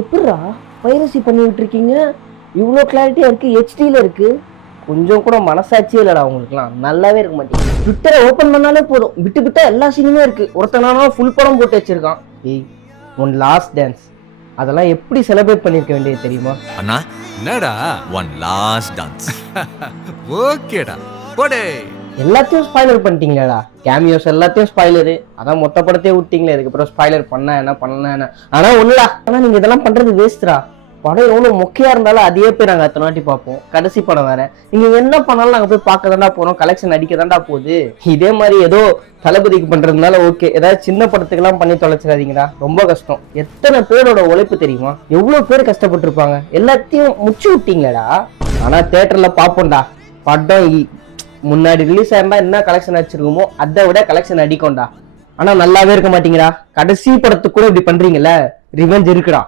எப்படிடா பைரசி பண்ணி விட்டுருக்கீங்க? இவ்வளோ கிளாரிட்டியா இருக்கு, ஹெச்டியில் இருக்கு. கொஞ்சம் கூட மனசாட்சியே இல்லடா உங்களுக்குலாம். நல்லாவே இருக்க மாட்டேங்குது. ட்விட்டரை ஓப்பன் பண்ணாலே போதும், விட்டு விட்டா எல்லா சீனுமே இருக்கு. ஒருத்தனால ஃபுல் படம் போட்டு வச்சிருக்கான். ஏய், ஒன் லாஸ்ட் டான்ஸ் அதெல்லாம் எப்படி செலிப்ரேட் பண்ணிருக்க வேண்டியது தெரியுமா? அண்ணா என்னடா ஒன் லாஸ்ட் டான்ஸ். ஓகேடா போடே. எல்லாத்தையும் ஸ்பாய்லர் பண்ணிட்டீங்களா? கேமியோஸ் எல்லாத்தையும் ஸ்பாய்லரு. அதான் மொத்த படத்தையே விட்டீங்களே, இதுக்கப்புறம் ஸ்பாய்லர் பண்ண என்ன பண்ணலாம் என்ன. ஆனா ஒண்ணுடா, ஆனா நீங்க இதெல்லாம் பண்றது வேஸ்ட்ரா. படம் எவ்வளவு மொக்கையா இருந்தாலும் அதையே போய் நாங்க அத்தனை வாட்டி பார்ப்போம். கடைசி படம் வேற, நீங்க என்ன பண்ணாலும் நாங்க போய் பார்க்க தாண்டா போறோம், கலெக்ஷன் அடிக்க தாண்டா போகுது. இதே மாதிரி ஏதோ தளபதிக்கு பண்றதுனால ஓகே, ஏதாவது சின்ன படத்துக்கு எல்லாம் பண்ணி தொலைச்சிடாதீங்கடா, ரொம்ப கஷ்டம். எத்தனை பேரோட உழைப்பு தெரியுமா? எவ்வளவு பேர் கஷ்டப்பட்டிருப்பாங்க, எல்லாத்தையும் முச்சு விட்டீங்களடா. ஆனா தியேட்டர்ல பாப்போம்டா படம். முன்னாடி ரிலீஸ் ஆயிருந்தா என்ன கலெக்ஷன் அடிச்சிருக்குமோ அதை விட கலெக்ஷன் அடிக்கும்டா. ஆனா நல்லாவே இருக்க மாட்டீங்கடா. கடைசி படத்துக்கு கூட இப்படி பண்றீங்கல்ல, ரிவெஞ்ச் இருக்குடா.